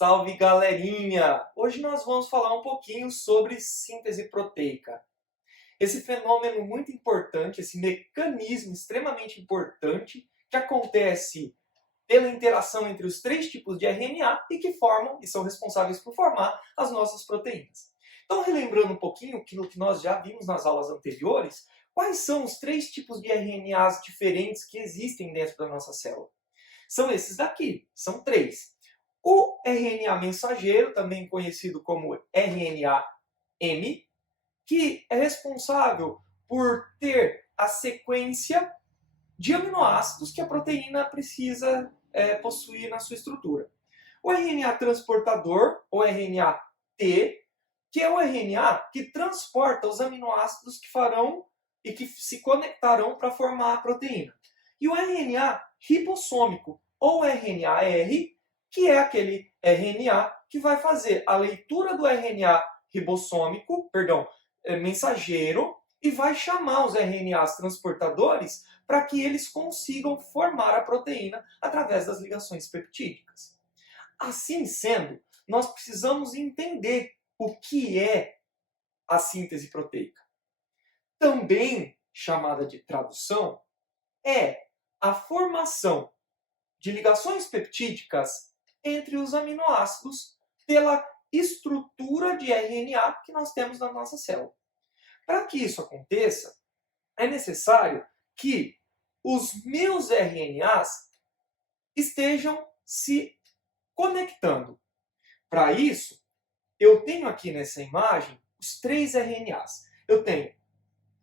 Salve, galerinha! Hoje nós vamos falar um pouquinho sobre síntese proteica. Esse fenômeno muito importante, esse mecanismo extremamente importante que acontece pela interação entre os três tipos de RNA e que formam e são responsáveis por formar as nossas proteínas. Então, relembrando um pouquinho aquilo que nós já vimos nas aulas anteriores, quais são os três tipos de RNAs diferentes que existem dentro da nossa célula? São esses daqui, são três. O RNA mensageiro, também conhecido como RNA-M, que é responsável por ter a sequência de aminoácidos que a proteína precisa possuir na sua estrutura. O RNA transportador, ou RNA-T, que é o RNA que transporta os aminoácidos que farão e que se conectarão para formar a proteína. E o RNA ribossômico, ou RNA-R, que é aquele RNA que vai fazer a leitura do RNA mensageiro, e vai chamar os RNAs transportadores para que eles consigam formar a proteína através das ligações peptídicas. Assim sendo, nós precisamos entender o que é a síntese proteica. Também chamada de tradução, é a formação de ligações peptídicas entre os aminoácidos pela estrutura de RNA que nós temos na nossa célula. Para que isso aconteça, é necessário que os meus RNAs estejam se conectando. Para isso, eu tenho aqui nessa imagem os três RNAs. Eu tenho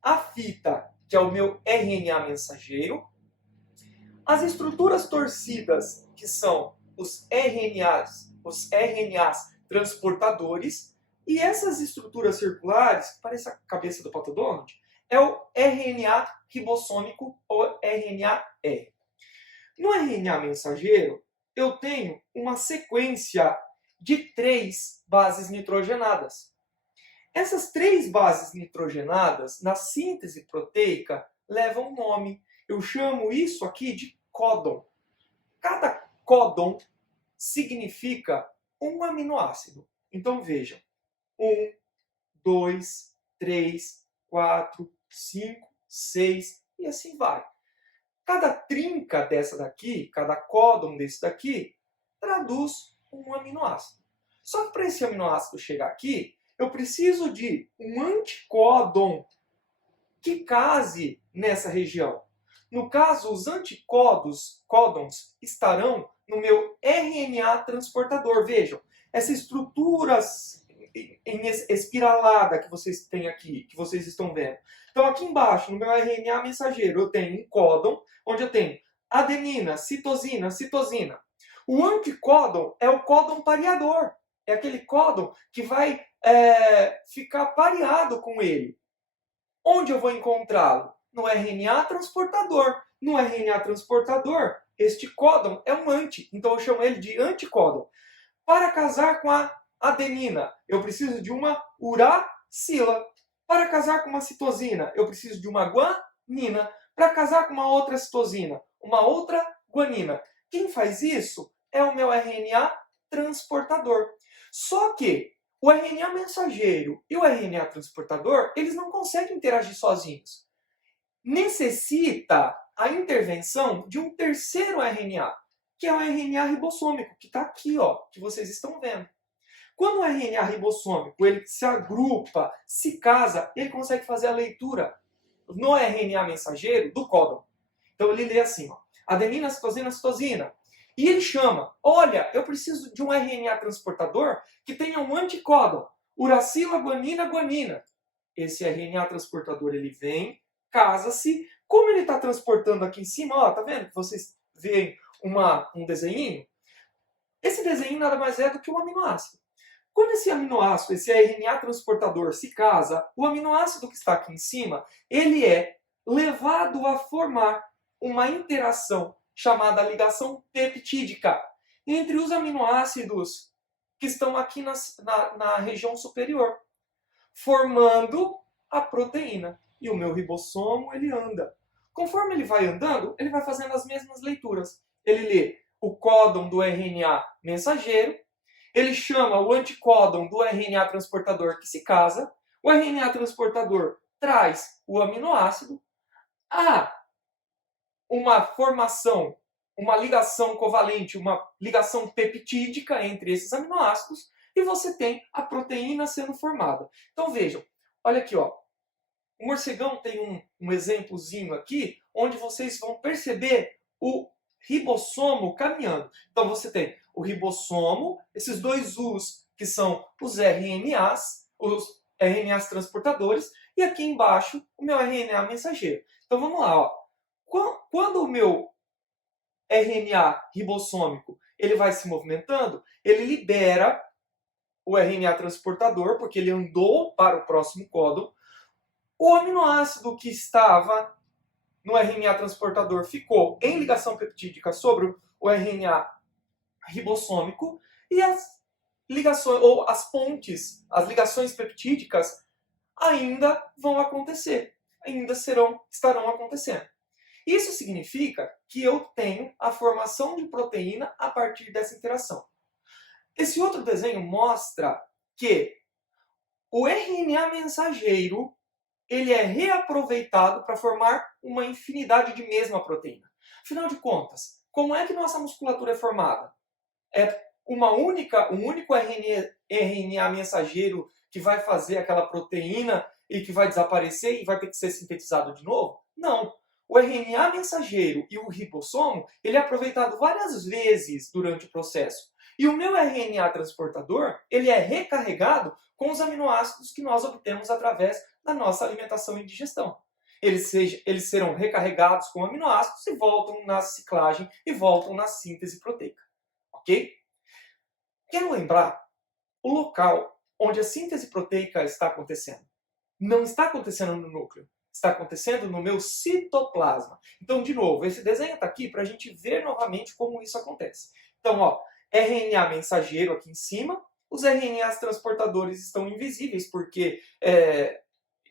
a fita, que é o meu RNA mensageiro, as estruturas torcidas, que são os RNAs transportadores, e essas estruturas circulares, que parece a cabeça do Pato Donald, é o RNA ribossômico ou RNA-R. No RNA mensageiro, eu tenho uma sequência de 3 bases nitrogenadas. Essas 3 bases nitrogenadas, na síntese proteica, levam um nome. Eu chamo isso aqui de códon. Cada códon significa um aminoácido. Então vejam, 1, 2, 3, 4, 5, 6 e assim vai. Cada trinca dessa daqui, cada códon desse daqui, traduz um aminoácido. Só que para esse aminoácido chegar aqui, eu preciso de um anticódon que case nessa região. No caso, os anticódons estarão no meu RNA transportador. Vejam, essa estrutura espiralada que vocês têm aqui, que vocês estão vendo. Então, aqui embaixo, no meu RNA mensageiro, eu tenho um códon, onde eu tenho adenina, citosina, citosina. O anticódon é o códon pareador. É aquele códon que vai ficar pareado com ele. Onde eu vou encontrá-lo? No RNA transportador. No RNA transportador, este códon é um anti, então eu chamo ele de anticódon. Para casar com a adenina, eu preciso de uma uracila. Para casar com uma citosina, eu preciso de uma guanina. Para casar com uma outra citosina, uma outra guanina. Quem faz isso é o meu RNA transportador. Só que o RNA mensageiro e o RNA transportador, eles não conseguem interagir sozinhos. Necessita a intervenção de um terceiro RNA, que é o RNA ribossômico, que está aqui, ó, que vocês estão vendo. Quando o RNA ribossômico ele se agrupa, se casa, ele consegue fazer a leitura no RNA mensageiro do códon. Então ele lê assim, ó, adenina, citosina, citosina. E ele chama, olha, eu preciso de um RNA transportador que tenha um anticódon, uracila, guanina, guanina. Esse RNA transportador ele vem, casa-se, como ele está transportando aqui em cima, ó, tá vendo? Vocês veem um desenhinho? Esse desenho nada mais é do que um aminoácido. Quando esse aminoácido, esse RNA transportador se casa, o aminoácido que está aqui em cima, ele é levado a formar uma interação chamada ligação peptídica entre os aminoácidos que estão aqui na região superior, formando a proteína. E o meu ribossomo, ele anda. Conforme ele vai andando, ele vai fazendo as mesmas leituras. Ele lê o códon do RNA mensageiro, ele chama o anticódon do RNA transportador que se casa, o RNA transportador traz o aminoácido, há uma formação, uma ligação covalente, uma ligação peptídica entre esses aminoácidos, e você tem a proteína sendo formada. Então vejam, olha aqui, ó. O morcegão tem um exemplozinho aqui, onde vocês vão perceber o ribossomo caminhando. Então você tem o ribossomo, esses dois U's que são os RNAs transportadores, e aqui embaixo o meu RNA mensageiro. Então vamos lá, ó. Quando o meu RNA ribossômico ele vai se movimentando, ele libera o RNA transportador, porque ele andou para o próximo códon. O aminoácido que estava no RNA transportador ficou em ligação peptídica sobre o RNA ribossômico, e as ligações, ou as pontes, as ligações peptídicas ainda vão acontecer, ainda estarão acontecendo. Isso significa que eu tenho a formação de proteína a partir dessa interação. Esse outro desenho mostra que o RNA mensageiro ele é reaproveitado para formar uma infinidade de mesma proteína. Afinal de contas, como é que nossa musculatura é formada? É um único RNA mensageiro que vai fazer aquela proteína e que vai desaparecer e vai ter que ser sintetizado de novo? Não. O RNA mensageiro e o ribossomo ele é aproveitado várias vezes durante o processo. E o meu RNA transportador ele é recarregado com os aminoácidos que nós obtemos através da nossa alimentação e digestão. Eles serão recarregados com aminoácidos e voltam na ciclagem e voltam na síntese proteica. Ok? Quero lembrar o local onde a síntese proteica está acontecendo. Não está acontecendo no núcleo. Está acontecendo no meu citoplasma. Então, de novo, esse desenho está aqui para a gente ver novamente como isso acontece. Então, ó, RNA mensageiro aqui em cima. Os RNAs transportadores estão invisíveis porque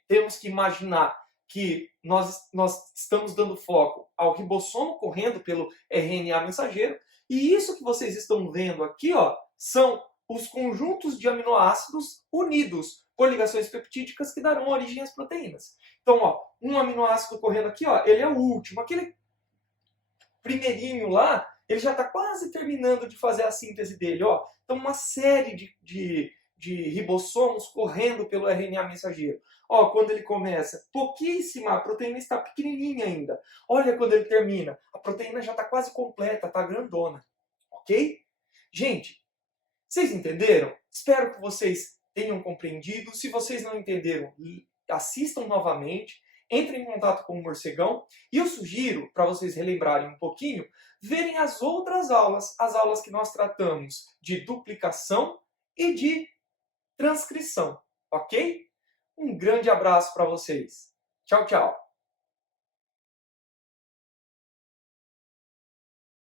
temos que imaginar que nós estamos dando foco ao ribossomo correndo pelo RNA mensageiro. E isso que vocês estão vendo aqui, ó, são os conjuntos de aminoácidos unidos por ligações peptídicas que darão origem às proteínas. Então, ó, um aminoácido correndo aqui, ó, ele é o último. Aquele primeirinho lá, ele já está quase terminando de fazer a síntese dele, ó. Então, uma série de ribossomos correndo pelo RNA mensageiro. Ó, quando ele começa, pouquíssima, a proteína está pequenininha ainda. Olha quando ele termina, a proteína já está quase completa, está grandona. Ok? Gente, vocês entenderam? Espero que vocês tenham compreendido. Se vocês não entenderam, assistam novamente, entrem em contato com o Morcegão. E eu sugiro, para vocês relembrarem um pouquinho, verem as outras aulas, as aulas que nós tratamos de duplicação e de transcrição. Ok? Um grande abraço para vocês. Tchau, tchau.